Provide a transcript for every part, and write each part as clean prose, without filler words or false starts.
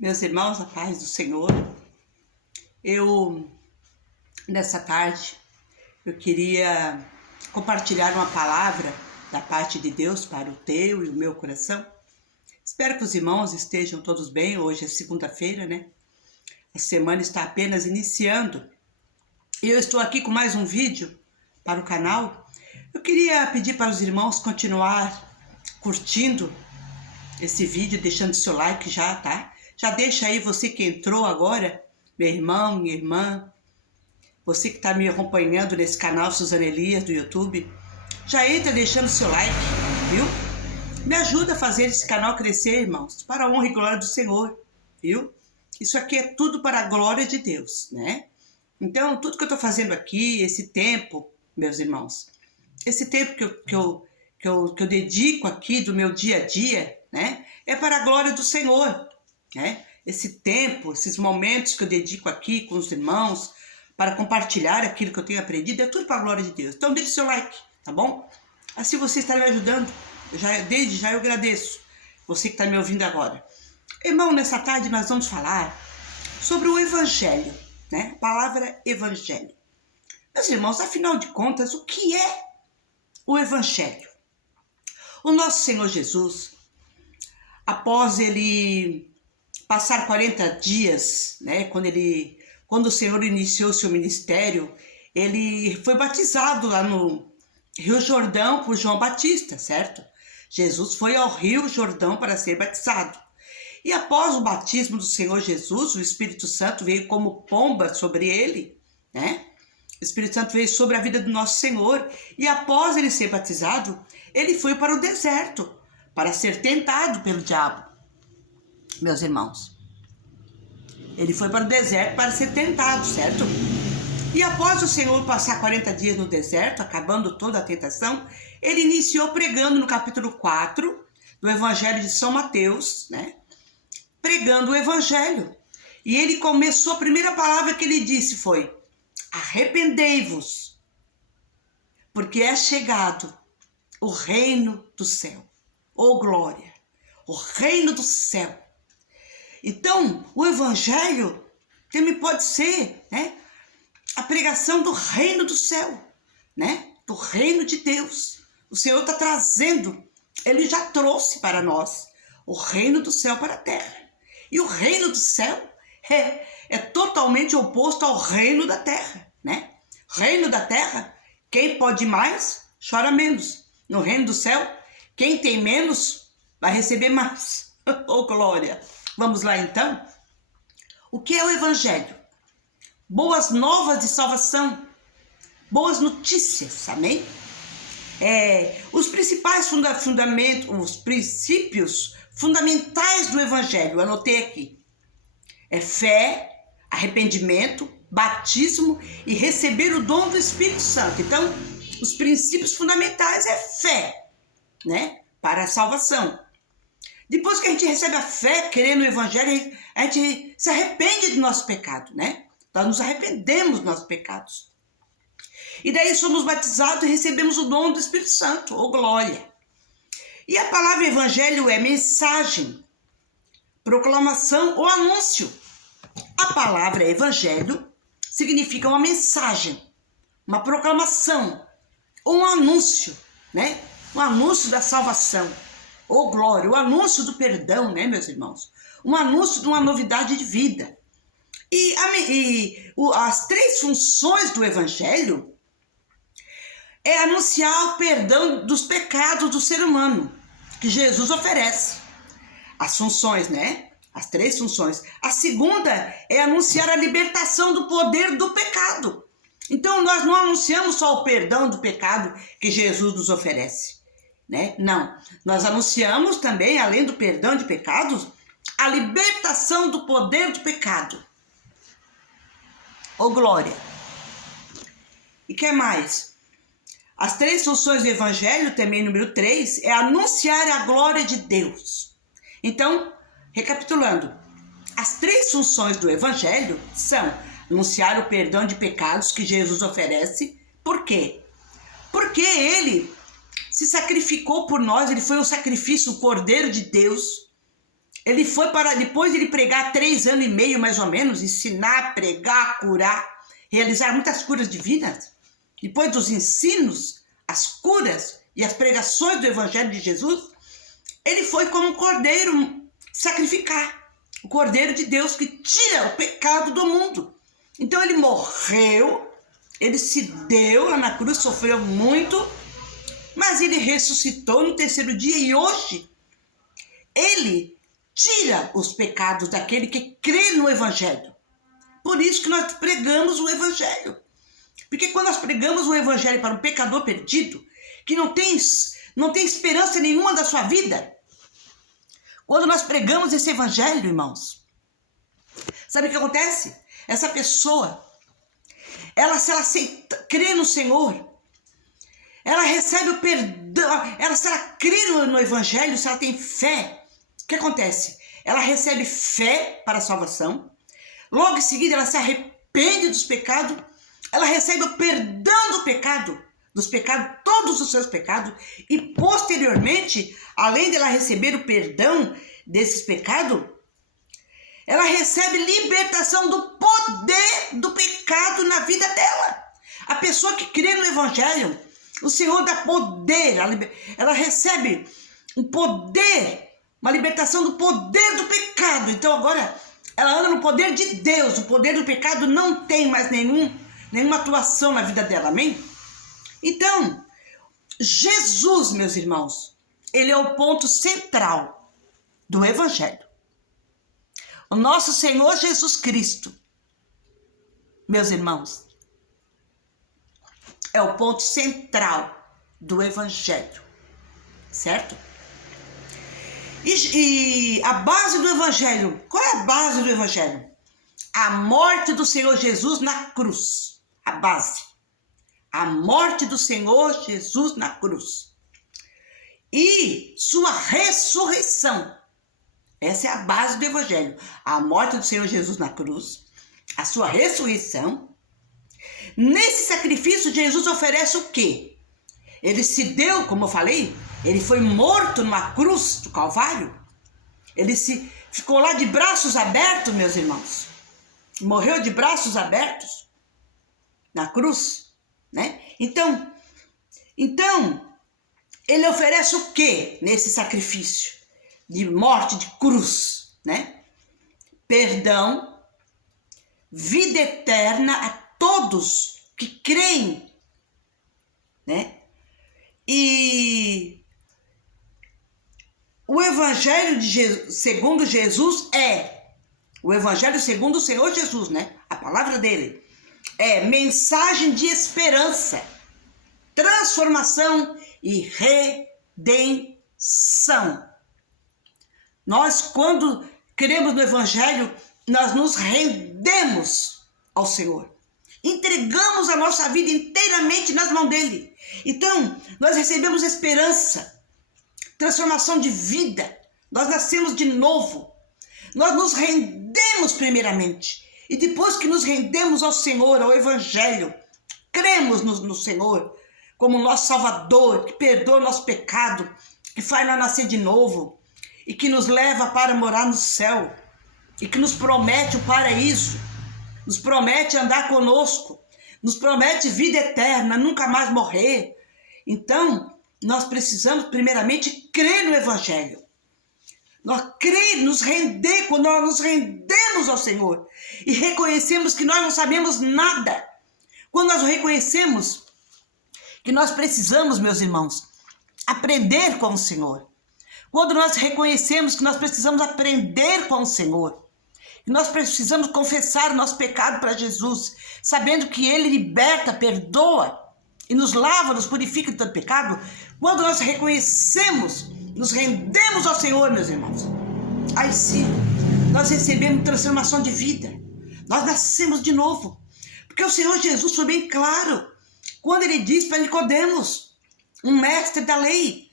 Meus irmãos, a paz do Senhor, nessa tarde, eu queria compartilhar uma palavra da parte de Deus para o teu e o meu coração. Espero que os irmãos estejam todos bem. Hoje é segunda-feira, né? A semana está apenas iniciando. E eu estou aqui com mais um vídeo para o canal. Eu queria pedir para os irmãos continuar curtindo esse vídeo, deixando seu like já, tá? Já deixa aí, você que entrou agora, meu irmão, minha irmã, você que está me acompanhando nesse canal Suzana Elias do YouTube, já entra deixando seu like, viu? Me ajuda a fazer esse canal crescer, irmãos, para a honra e glória do Senhor, viu? Isso aqui é tudo para a glória de Deus, né? Então, tudo que eu estou fazendo aqui, esse tempo, meus irmãos, esse tempo que eu dedico aqui do meu dia a dia, né? É para a glória do Senhor, né? Esse tempo, esses momentos que eu dedico aqui com os irmãos para compartilhar aquilo que eu tenho aprendido, é tudo para a glória de Deus. Então deixe seu like, tá bom? Assim você estará me ajudando. Desde já eu agradeço você que está me ouvindo agora. Irmão, nessa tarde nós vamos falar sobre o Evangelho, né? A palavra Evangelho. Meus irmãos, afinal de contas, o que é o Evangelho? O nosso Senhor Jesus, após ele passar 40 dias, né, quando o Senhor iniciou seu ministério, ele foi batizado lá no Rio Jordão por João Batista, certo? Jesus foi ao Rio Jordão para ser batizado. E após o batismo do Senhor Jesus, o Espírito Santo veio como pomba sobre ele, né? O Espírito Santo veio sobre a vida do nosso Senhor. E após ele ser batizado, ele foi para o deserto para ser tentado pelo diabo. Meus irmãos, ele foi para o deserto para ser tentado, certo? E após o Senhor passar 40 dias no deserto, acabando toda a tentação, ele iniciou pregando no capítulo 4 do Evangelho de São Mateus, né? Pregando o Evangelho. E ele começou, a primeira palavra que ele disse foi: arrependei-vos, porque é chegado o reino do céu. Oh, glória! O reino do céu. Então, o Evangelho também pode ser, né, a pregação do reino do céu, né, do reino de Deus. O Senhor está trazendo, ele já trouxe para nós o reino do céu para a terra. E o reino do céu é totalmente oposto ao reino da terra, né? Reino da terra, quem pode mais, chora menos. No reino do céu, quem tem menos, vai receber mais. Oh, glória! Vamos lá, então? O que é o Evangelho? Boas novas de salvação, boas notícias, amém? Os principais fundamentos, os princípios fundamentais do Evangelho, eu anotei aqui. É fé, arrependimento, batismo e receber o dom do Espírito Santo. Então, os princípios fundamentais é fé, né? Para a salvação. Depois que a gente recebe a fé, querendo o Evangelho, a gente se arrepende do nosso pecado, né? Nós nos arrependemos dos nossos pecados. E daí somos batizados e recebemos o dom do Espírito Santo, ou glória. E a palavra Evangelho é mensagem, proclamação ou anúncio. A palavra Evangelho significa uma mensagem, uma proclamação, ou um anúncio, né? Um anúncio da salvação. Oh, glória, o anúncio do perdão, né, meus irmãos? Um anúncio de uma novidade de vida. As três funções do Evangelho é anunciar o perdão dos pecados do ser humano, que Jesus oferece. As funções, né? As três funções. A segunda é anunciar a libertação do poder do pecado. Então, nós não anunciamos só o perdão do pecado que Jesus nos oferece, né? Não, nós anunciamos também, além do perdão de pecados, a libertação do poder do pecado. Oh, glória! E que mais? As três funções do Evangelho, também número 3, é anunciar a glória de Deus. Então, recapitulando, as três funções do Evangelho são anunciar o perdão de pecados que Jesus oferece. Por quê? Porque ele se sacrificou por nós, ele foi o sacrifício, o Cordeiro de Deus. Ele foi para, depois de ele pregar 3 anos e meio, mais ou menos, ensinar, pregar, curar, realizar muitas curas divinas. Depois dos ensinos, as curas e as pregações do Evangelho de Jesus, ele foi como um cordeiro sacrificar. O cordeiro de Deus que tira o pecado do mundo. Então ele morreu, ele se deu lá na cruz, sofreu muito, mas ele ressuscitou no 3º dia e hoje ele tira os pecados daquele que crê no Evangelho. Por isso que nós pregamos o Evangelho. Porque quando nós pregamos o Evangelho para um pecador perdido, que não tem esperança nenhuma da sua vida, quando nós pregamos esse Evangelho, irmãos, sabe o que acontece? Essa pessoa, se ela crê no Senhor, ela recebe o perdão, se ela crê no Evangelho, se ela tem fé, o que acontece? Ela recebe fé para a salvação, logo em seguida ela se arrepende dos pecados, ela recebe o perdão do pecado, dos pecados, todos os seus pecados, e posteriormente, além de ela receber o perdão desses pecados, ela recebe libertação do poder do pecado na vida dela. A pessoa que crê no Evangelho, o Senhor dá poder, ela recebe um poder, uma libertação do poder do pecado. Então agora ela anda no poder de Deus, o poder do pecado não tem mais nenhuma atuação na vida dela, amém? Então, Jesus, meus irmãos, ele é o ponto central do Evangelho. O nosso Senhor Jesus Cristo, meus irmãos, é o ponto central do Evangelho, certo? E a base do Evangelho, qual é a base do Evangelho? A morte do Senhor Jesus na cruz, a base. A morte do Senhor Jesus na cruz. E sua ressurreição. Essa é a base do Evangelho. A morte do Senhor Jesus na cruz, a sua ressurreição. Nesse sacrifício, Jesus oferece o quê? Ele se deu, como eu falei, ele foi morto numa cruz do Calvário. Ele ficou lá de braços abertos, meus irmãos. Morreu de braços abertos na cruz, né? Então, ele oferece o quê nesse sacrifício de morte, de cruz, né? Perdão, vida eterna a todos que creem, né? E o Evangelho segundo Jesus o Evangelho segundo o Senhor Jesus, né? A palavra dele é mensagem de esperança, transformação e redenção. Nós, quando cremos no Evangelho, nós nos rendemos ao Senhor. Entregamos a nossa vida inteiramente nas mãos dele. Então, nós recebemos esperança, transformação de vida. Nós nascemos de novo. Nós nos rendemos primeiramente. E depois que nos rendemos ao Senhor, ao Evangelho, cremos no Senhor como nosso Salvador, que perdoa o nosso pecado, que faz nós nascer de novo e que nos leva para morar no céu e que nos promete o paraíso, nos promete andar conosco, nos promete vida eterna, nunca mais morrer. Então, nós precisamos primeiramente crer no Evangelho. Nos render, quando nós nos rendemos ao Senhor e reconhecemos que nós não sabemos nada, quando nós reconhecemos que nós precisamos, meus irmãos, aprender com o Senhor, quando nós reconhecemos que nós precisamos aprender com o Senhor, que nós precisamos confessar o nosso pecado para Jesus, sabendo que Ele liberta, perdoa e nos lava, nos purifica de todo pecado, quando nós reconhecemos, nos rendemos ao Senhor, meus irmãos, aí sim, nós recebemos transformação de vida, nós nascemos de novo, porque o Senhor Jesus foi bem claro, quando Ele disse para Nicodemos, um mestre da lei,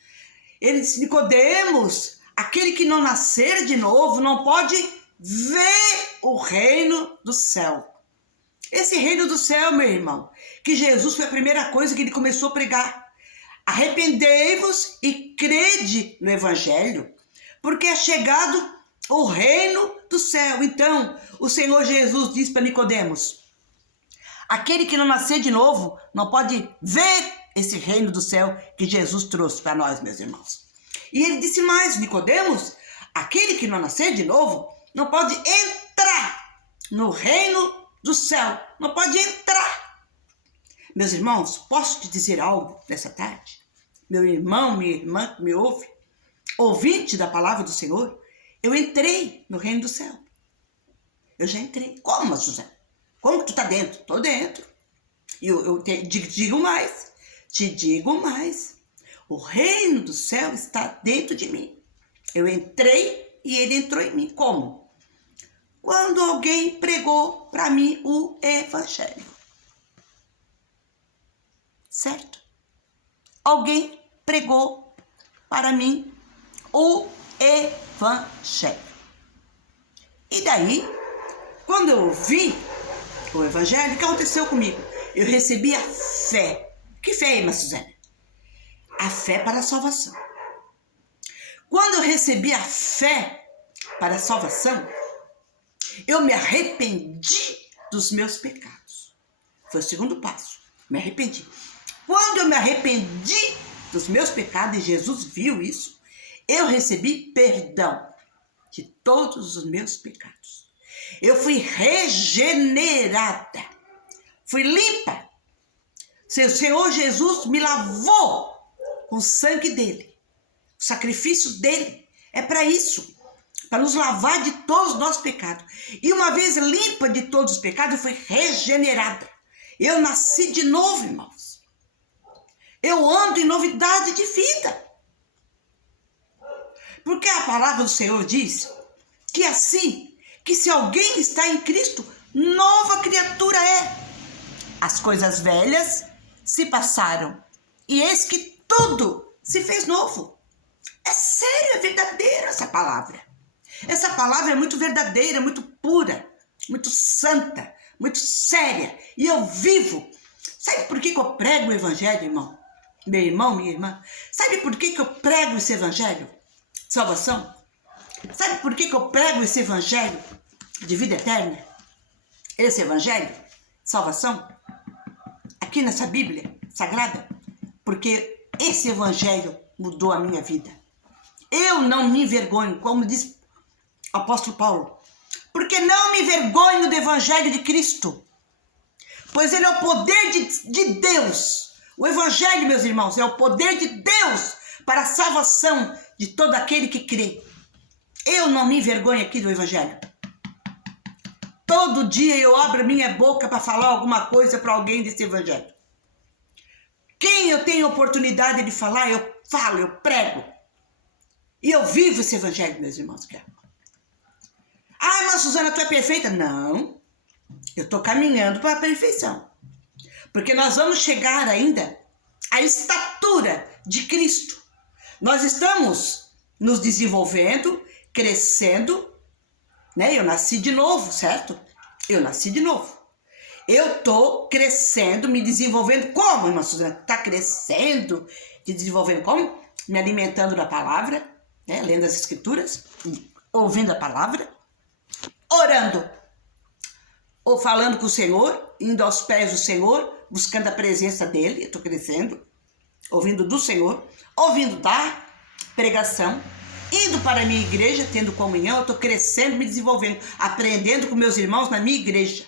Ele disse: Nicodemos, aquele que não nascer de novo não pode ver o reino do céu. Esse reino do céu, meu irmão, que Jesus foi a primeira coisa que Ele começou a pregar. Arrependei-vos e crede no Evangelho, porque é chegado o reino do céu. Então, o Senhor Jesus diz para Nicodemos: aquele que não nascer de novo não pode ver esse reino do céu que Jesus trouxe para nós, meus irmãos. E ele disse mais: Nicodemos, aquele que não nascer de novo não pode entrar no reino do céu. Não pode entrar. Meus irmãos, posso te dizer algo nessa tarde? Meu irmão, minha irmã que me ouve, ouvinte da palavra do Senhor, eu entrei no reino do céu. Eu já entrei. Como, Suzana? Como que tu tá dentro? Tô dentro. E eu te digo mais. Te digo mais. O reino do céu está dentro de mim. Eu entrei e ele entrou em mim. Como? Quando alguém pregou para mim o evangelho. Certo? Alguém pregou para mim o evangelho. E daí, quando eu ouvi o evangelho, o que aconteceu comigo? Eu recebi a fé. Que fé é, irmã Suzana? A fé para a salvação. Quando eu recebi a fé para a salvação, eu me arrependi dos meus pecados. Foi o segundo passo. Me arrependi. Quando eu me arrependi dos meus pecados, e Jesus viu isso, eu recebi perdão de todos os meus pecados. Eu fui regenerada. Fui limpa. O Senhor Jesus me lavou com o sangue dele. O sacrifício dele é para isso. Para nos lavar de todos os nossos pecados. E uma vez limpa de todos os pecados, eu fui regenerada. Eu nasci de novo, irmãos. Eu ando em novidade de vida. Porque a palavra do Senhor diz que assim, que se alguém está em Cristo, nova criatura é. As coisas velhas se passaram e eis que tudo se fez novo. É sério, é verdadeiro essa palavra. Essa palavra é muito verdadeira, muito pura, muito santa, muito séria. E eu vivo. Sabe por que eu prego o evangelho, irmão? Meu irmão, minha irmã. Sabe por que eu prego esse evangelho de salvação? Sabe por que eu prego esse evangelho de vida eterna? Esse evangelho de salvação? Aqui nessa Bíblia Sagrada? Porque esse evangelho mudou a minha vida. Eu não me envergonho, como diz o apóstolo Paulo, porque não me envergonho do evangelho de Cristo, pois ele é o poder de Deus. O evangelho, meus irmãos, é o poder de Deus para a salvação de todo aquele que crê. Eu não me envergonho aqui do evangelho. Todo dia eu abro minha boca para falar alguma coisa para alguém desse evangelho. Quem eu tenho oportunidade de falar, eu falo, eu prego. E eu vivo esse evangelho, meus irmãos. Ah, mas Suzana, tu é perfeita? Não. Eu estou caminhando para a perfeição. Porque nós vamos chegar ainda à estatura de Cristo. Nós estamos nos desenvolvendo, crescendo, né? Eu nasci de novo, certo? Eu nasci de novo. Eu estou crescendo, me desenvolvendo. Como, irmã Suzana? Está crescendo, te desenvolvendo como? Me alimentando da palavra, né? Lendo as escrituras, ouvindo a palavra, orando, ou falando com o Senhor, indo aos pés do Senhor, buscando a presença dele. Eu estou crescendo, ouvindo do Senhor, ouvindo da pregação, indo para a minha igreja, tendo comunhão. Eu estou crescendo, me desenvolvendo, aprendendo com meus irmãos na minha igreja.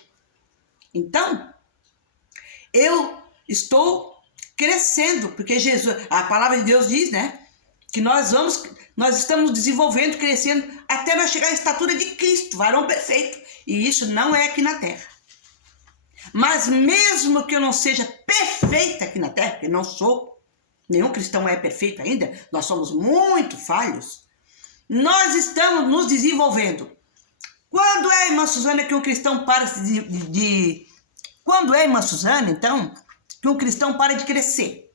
Então, eu estou crescendo, porque Jesus, a palavra de Deus diz, né, que nós estamos desenvolvendo, crescendo, até nós chegar à estatura de Cristo, varão perfeito. E isso não é aqui na terra. Mas mesmo que eu não seja perfeita aqui na terra, porque não sou, nenhum cristão é perfeito ainda, nós somos muito falhos, nós estamos nos desenvolvendo. Quando é, irmã Suzana, que um cristão para Quando é, irmã Suzana, então, que um cristão para de crescer,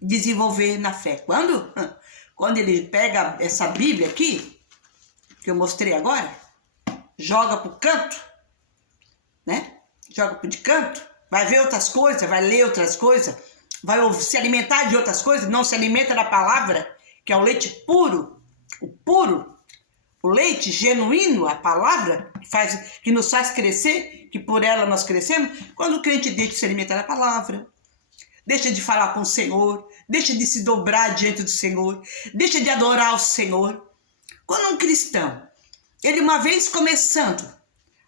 desenvolver na fé? Quando? Quando ele pega essa Bíblia aqui, que eu mostrei agora, joga pro canto, né? Joga pro de canto, vai ver outras coisas, vai ler outras coisas, vai se alimentar de outras coisas, não se alimenta da palavra, que é o leite puro, o puro, o leite genuíno, a palavra que nos faz crescer, que por ela nós crescemos, quando o crente deixa de se alimentar da palavra, deixa de falar com o Senhor, deixa de se dobrar diante do Senhor, deixa de adorar o Senhor. Quando um cristão, ele uma vez começando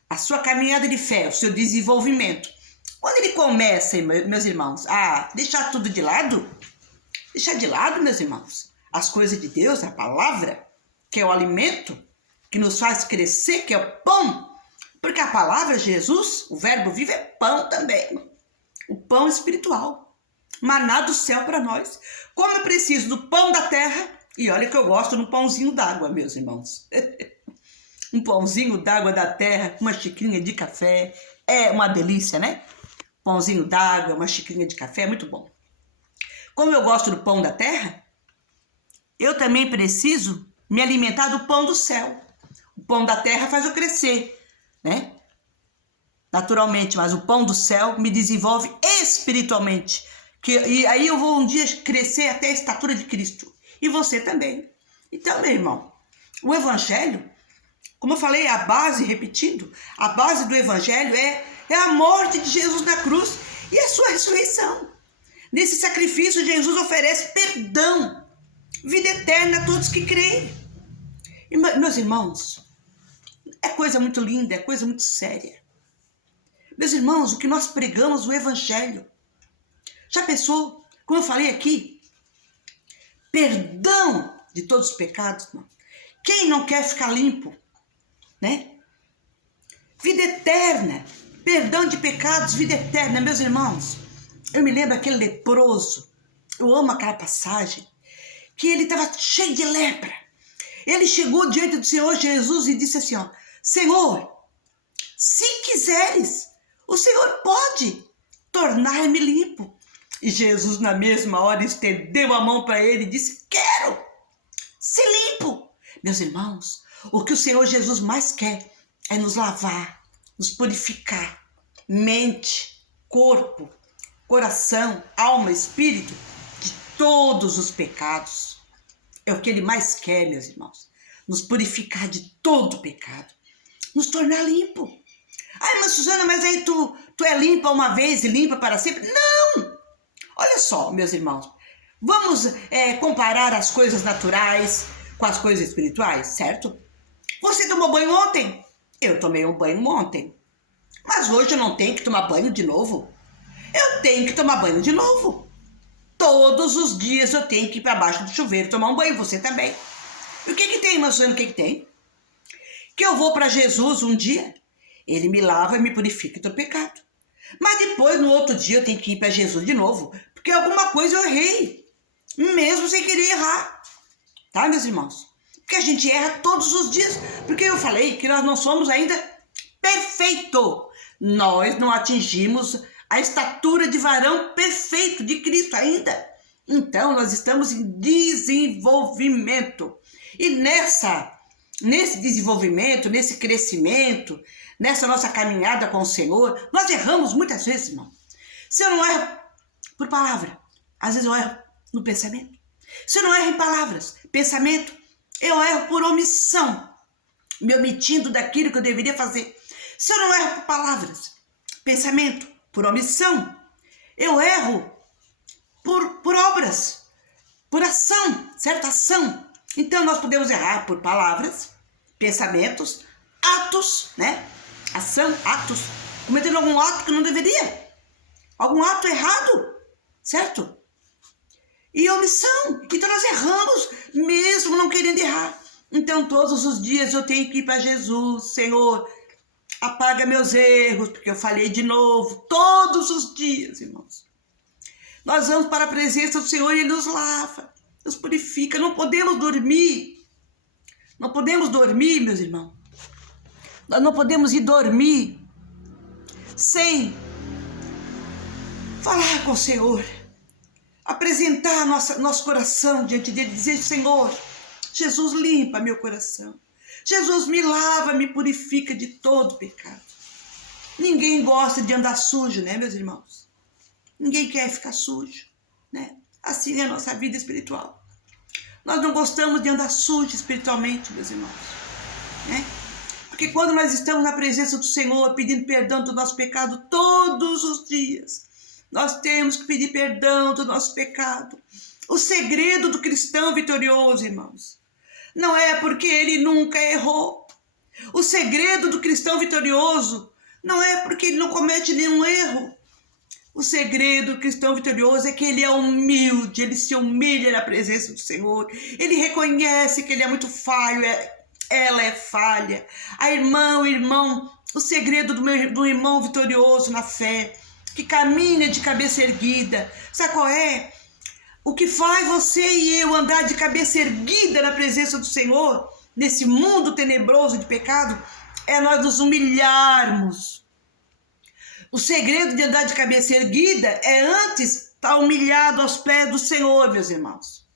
a sua caminhada de fé, o seu desenvolvimento, quando ele começa, meus irmãos, a deixar tudo de lado, deixar de lado, meus irmãos, as coisas de Deus, a palavra, que é o alimento, que nos faz crescer, que é o pão, porque a palavra, Jesus, o verbo vivo é pão também, o pão espiritual, maná do céu para nós. Como eu preciso do pão da terra, e olha que eu gosto do pãozinho d'água, meus irmãos. Um pãozinho d'água da terra, uma xicrinha de café, é uma delícia, né? Pãozinho d'água, uma xicrinha de café, é muito bom. Como eu gosto do pão da terra, eu também preciso me alimentar do pão do céu. O pão da terra faz eu crescer, né? Naturalmente, mas o pão do céu me desenvolve espiritualmente. E aí eu vou um dia crescer até a estatura de Cristo. E você também. Então, meu irmão, o evangelho, como eu falei, a base, repetindo, a base do evangelho é a morte de Jesus na cruz e a sua ressurreição. Nesse sacrifício, Jesus oferece perdão, vida eterna a todos que creem. E, meus irmãos, é coisa muito linda, é coisa muito séria. Meus irmãos, o que nós pregamos, o evangelho. Já pensou, como eu falei aqui, perdão de todos os pecados, não? Quem não quer ficar limpo, né? Vida eterna, perdão de pecados, vida eterna, meus irmãos. Eu me lembro aquele leproso, eu amo aquela passagem, que ele estava cheio de lepra. Ele chegou diante do Senhor Jesus e disse assim, ó, Senhor, se quiseres, o Senhor pode tornar-me limpo. E Jesus, na mesma hora, estendeu a mão para ele e disse, quero ser limpo. Meus irmãos, o que o Senhor Jesus mais quer é nos lavar, nos purificar, mente, corpo, coração, alma, espírito, de todos os pecados. É o que Ele mais quer, meus irmãos, nos purificar de todo pecado, nos tornar limpo. Ai, mas Suzana, mas aí tu é limpa uma vez e limpa para sempre? Não! Olha só, meus irmãos, vamos comparar as coisas naturais com as coisas espirituais, certo? Você tomou banho ontem? Eu tomei um banho ontem. Mas hoje eu não tenho que tomar banho de novo? Eu tenho que tomar banho de novo. Todos os dias eu tenho que ir para baixo do chuveiro tomar um banho, você também. E o que tem, mas o que tem? Que eu vou para Jesus um dia, Ele me lava e me purifica do pecado. Mas depois, no outro dia, eu tenho que ir para Jesus de novo, porque alguma coisa eu errei, mesmo sem querer errar. Tá, meus irmãos? Porque a gente erra todos os dias, porque eu falei que nós não somos ainda perfeitos. Nós não atingimos a estatura de varão perfeito de Cristo ainda. Então, nós estamos em desenvolvimento. E nesse desenvolvimento, nesse crescimento, nessa nossa caminhada com o Senhor, nós erramos muitas vezes, irmão. Se eu não erro por palavra, às vezes eu erro no pensamento. Se eu não erro em palavras, pensamento, eu erro por omissão, me omitindo daquilo que eu deveria fazer. Se eu não erro por palavras, pensamento, por omissão, eu erro por obras, por ação, certa ação. Então nós podemos errar por palavras, pensamentos, atos, né? Ação, atos, cometendo algum ato que não deveria, algum ato errado, certo? E omissão, então nós erramos mesmo não querendo errar. Então todos os dias eu tenho que ir para Jesus, Senhor, apaga meus erros, porque eu falhei de novo, todos os dias, irmãos. Nós vamos para a presença do Senhor e Ele nos lava, nos purifica, não podemos dormir, meus irmãos. Nós não podemos ir dormir sem falar com o Senhor, apresentar nosso coração diante dele, dizer, Senhor, Jesus limpa meu coração, Jesus me lava, me purifica de todo pecado. Ninguém gosta de andar sujo, né, meus irmãos? Ninguém quer ficar sujo, né? Assim é a nossa vida espiritual. Nós não gostamos de andar sujo espiritualmente, meus irmãos. né? Porque quando nós estamos na presença do Senhor, pedindo perdão do nosso pecado todos os dias, nós temos que pedir perdão do nosso pecado. O segredo do cristão vitorioso, irmãos, não é porque ele nunca errou. O segredo do cristão vitorioso não é porque ele não comete nenhum erro. O segredo do cristão vitorioso é que ele é humilde, ele se humilha na presença do Senhor, ele reconhece que ele é muito falho, ela é falha. A irmã, o irmão, o segredo do irmão vitorioso na fé, que caminha de cabeça erguida, sabe qual é? O que faz você e eu andar de cabeça erguida na presença do Senhor, nesse mundo tenebroso de pecado, é nós nos humilharmos. O segredo de andar de cabeça erguida é antes estar humilhado aos pés do Senhor, meus irmãos.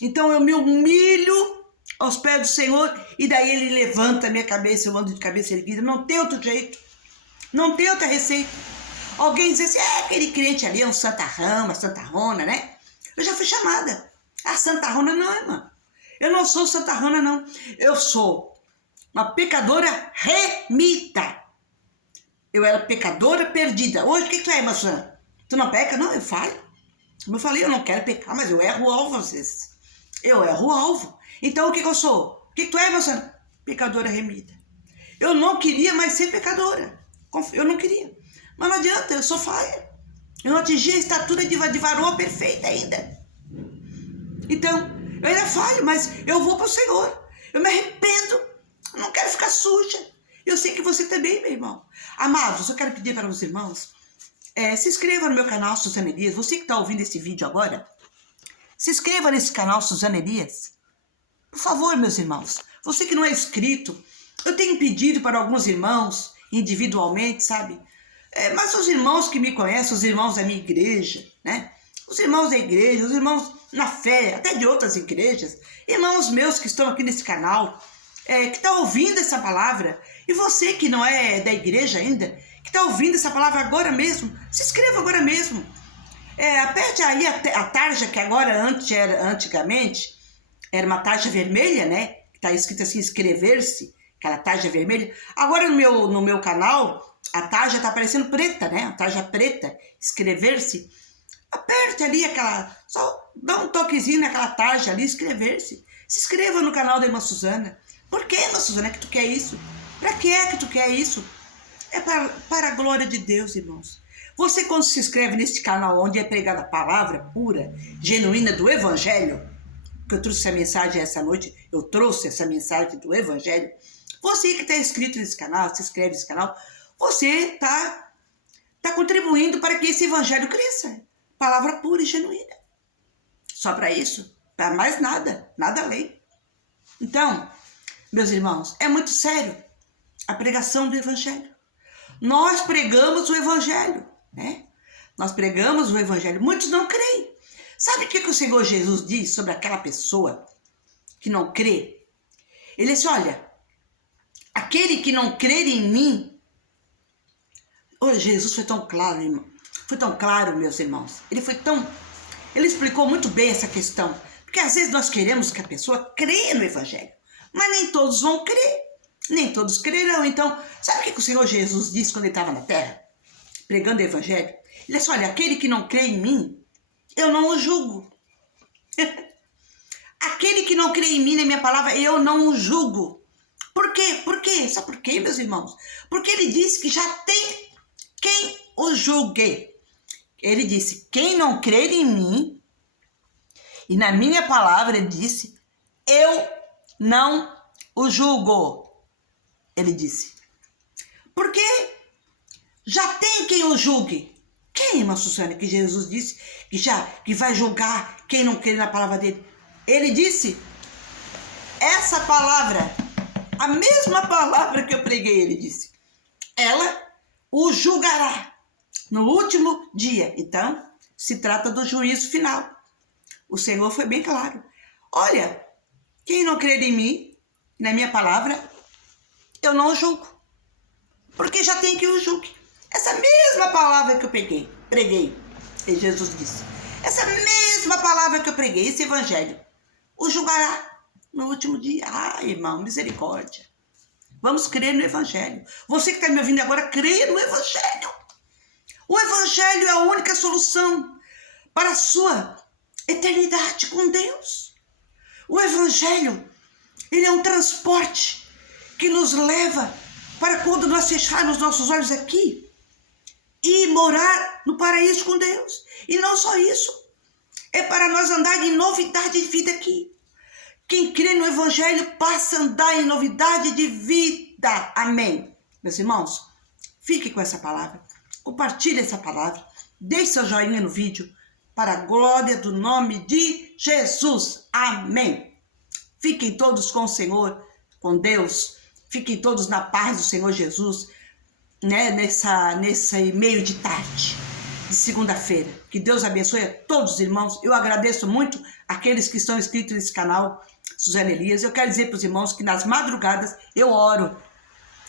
Então eu me humilho aos pés do Senhor e daí ele levanta a minha cabeça, eu ando de cabeça erguida. Não tem outro jeito, não tem outra receita. Alguém diz assim, aquele crente ali é um santarrão, uma santarrona, né? Eu já fui chamada. Ah, santarrona não, irmã. Eu não sou santarrona, não. Eu sou uma pecadora remida. Eu era pecadora perdida. Hoje, o que tu é, irmã? Tu não peca? Não, eu falho. Como eu falei, eu não quero pecar, mas eu erro o alvo às vezes. Eu erro o alvo. Então, o que eu sou? O que tu é, irmã? Pecadora remida. Eu não queria mais ser pecadora. Eu não queria. Mas não adianta, eu sou falha. Eu não atingi a estatura de varoa perfeita ainda. Então, eu ainda falho, mas eu vou para o Senhor. Eu me arrependo. Eu não quero ficar suja. Eu sei que você também, meu irmão. Amados, eu quero pedir para os irmãos, se inscreva no meu canal Suzana Elias. Você que está ouvindo esse vídeo agora, se inscreva nesse canal Suzana Elias. Por favor, meus irmãos. Você que não é inscrito, eu tenho pedido para alguns irmãos, individualmente, sabe? Mas os irmãos que me conhecem, os irmãos da minha igreja, né? Os irmãos da igreja, os irmãos na fé, até de outras igrejas, irmãos meus que estão aqui nesse canal, que estão ouvindo essa palavra, e você que não é da igreja ainda, que está ouvindo essa palavra agora mesmo, se inscreva agora mesmo. Aperte aí a tarja, que agora, antigamente, era uma tarja vermelha, né? Que está escrito assim, inscrever-se, aquela tarja vermelha. Agora no meu canal, a tarja está aparecendo preta, né? A tarja preta, inscrever-se. Aperte ali só dá um toquezinho naquela tarja ali, inscrever-se. Se inscreva no canal da irmã Suzana. Por que, irmã Suzana, que tu quer isso? Para que é que tu quer isso? É para a glória de Deus, irmãos. Você, quando se inscreve neste canal onde é pregada a palavra pura, genuína do Evangelho, que eu trouxe essa mensagem essa noite, eu trouxe essa mensagem do Evangelho. Você que está inscrito nesse canal, se inscreve nesse canal, você está contribuindo para que esse Evangelho cresça. Palavra pura e genuína. Só para isso, para mais nada, nada além. Então, meus irmãos, é muito sério a pregação do Evangelho. Nós pregamos o Evangelho, né? Nós pregamos o Evangelho. Muitos não creem. Sabe o que o Senhor Jesus diz sobre aquela pessoa que não crê? Ele disse, olha, aquele que não crer em mim... Olha, Jesus foi tão claro, irmão. Foi tão claro, meus irmãos. Ele explicou muito bem essa questão. Porque às vezes nós queremos que a pessoa creia no Evangelho. Mas nem todos vão crer. Nem todos crerão. Então, sabe o que o Senhor Jesus disse quando ele estava na terra? Pregando o Evangelho? Ele disse, olha, aquele que não crê em mim, eu não o julgo. Aquele que não crê em mim, na minha palavra, eu não o julgo. Por quê? Por quê? Sabe por quê, meus irmãos? Porque ele disse que já tem quem o julgue. Ele disse, quem não crer em mim, e na minha palavra ele disse, eu não o julgo. Ele disse. Porque já tem quem o julgue. Quem, irmã Suzana, que Jesus disse que vai julgar quem não crê na palavra dele? Ele disse, essa palavra, a mesma palavra que eu preguei, ele disse, ela o julgará no último dia. Então, se trata do juízo final. O Senhor foi bem claro. Olha, quem não crer em mim, na minha palavra, eu não o julgo. Porque já tem que o julgue. Essa mesma palavra que eu preguei, e Jesus disse, essa mesma palavra que eu preguei, esse Evangelho, o julgará no último dia. Ah, irmão, misericórdia. Vamos crer no Evangelho. Você que está me ouvindo agora, creia no Evangelho. O Evangelho é a única solução para a sua eternidade com Deus. O Evangelho, ele é um transporte que nos leva para quando nós fecharmos nossos olhos aqui e morar no paraíso com Deus. E não só isso, é para nós andar em novidade de vida aqui. Quem crê no Evangelho passa a andar em novidade de vida. Amém. Meus irmãos, fique com essa palavra. Compartilhe essa palavra. Deixe seu joinha no vídeo para a glória do nome de Jesus. Amém. Fiquem todos com o Senhor, com Deus. Fiquem todos na paz do Senhor Jesus, né? Nesse meio de tarde, de segunda-feira. Que Deus abençoe a todos os irmãos. Eu agradeço muito aqueles que estão inscritos nesse canal, Suzana Elias. Eu quero dizer para os irmãos que nas madrugadas eu oro,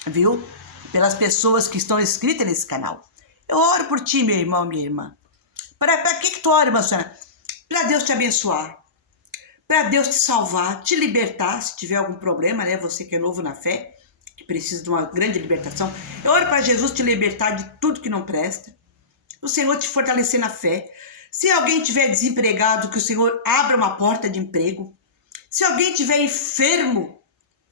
viu? Pelas pessoas que estão inscritas nesse canal. Eu oro por ti, meu irmão, minha irmã. Para que tu ora, irmã Suzana? Para Deus te abençoar. Para Deus te salvar, te libertar, se tiver algum problema, né? Você que é novo na fé, que precisa de uma grande libertação. Eu oro para Jesus te libertar de tudo que não presta. O Senhor te fortalecer na fé. Se alguém estiver desempregado, que o Senhor abra uma porta de emprego. Se alguém estiver enfermo,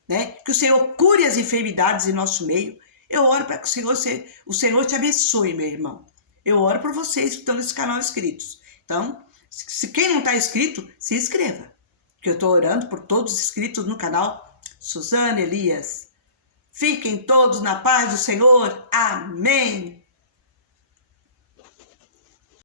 né? Que o Senhor cure as enfermidades em nosso meio. Eu oro para que o Senhor te abençoe, meu irmão. Eu oro por vocês que estão nesse canal inscritos. Então, se quem não está inscrito, se inscreva. Que eu estou orando por todos os inscritos no canal Suzana Elias. Fiquem todos na paz do Senhor. Amém.